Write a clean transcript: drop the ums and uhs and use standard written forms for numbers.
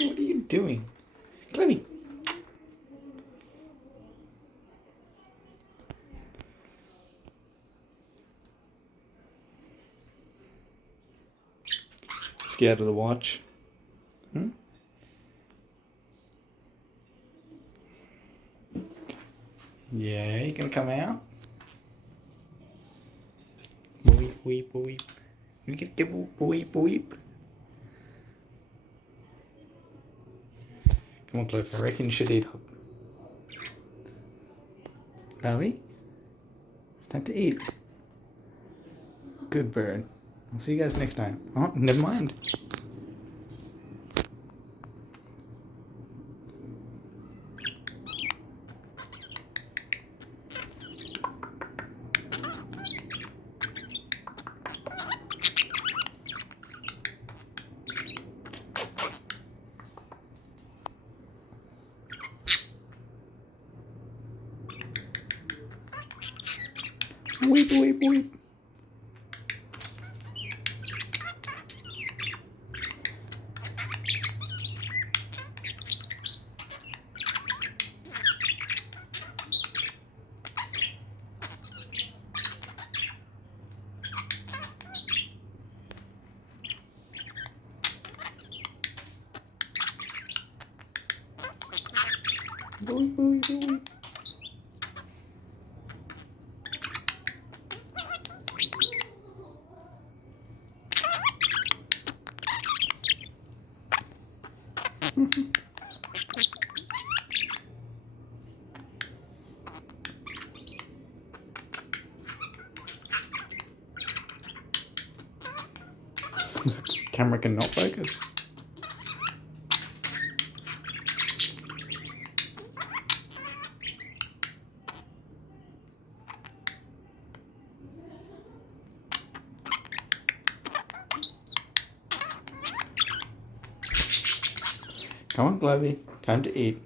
What are you doing? Clevy. Scared of the watch? Hmm? Yeah, you gonna come out? Boop, boop, boop. You can get boop, boop, boop. Come on, Cliff. I reckon you should eat up. Chloe? It's time to eat. Good bird. I'll see you guys next time. Oh, never mind. Weep, weep, weep. Weep, weep, weep. Camera cannot focus. Come on, Glovey. Time to eat.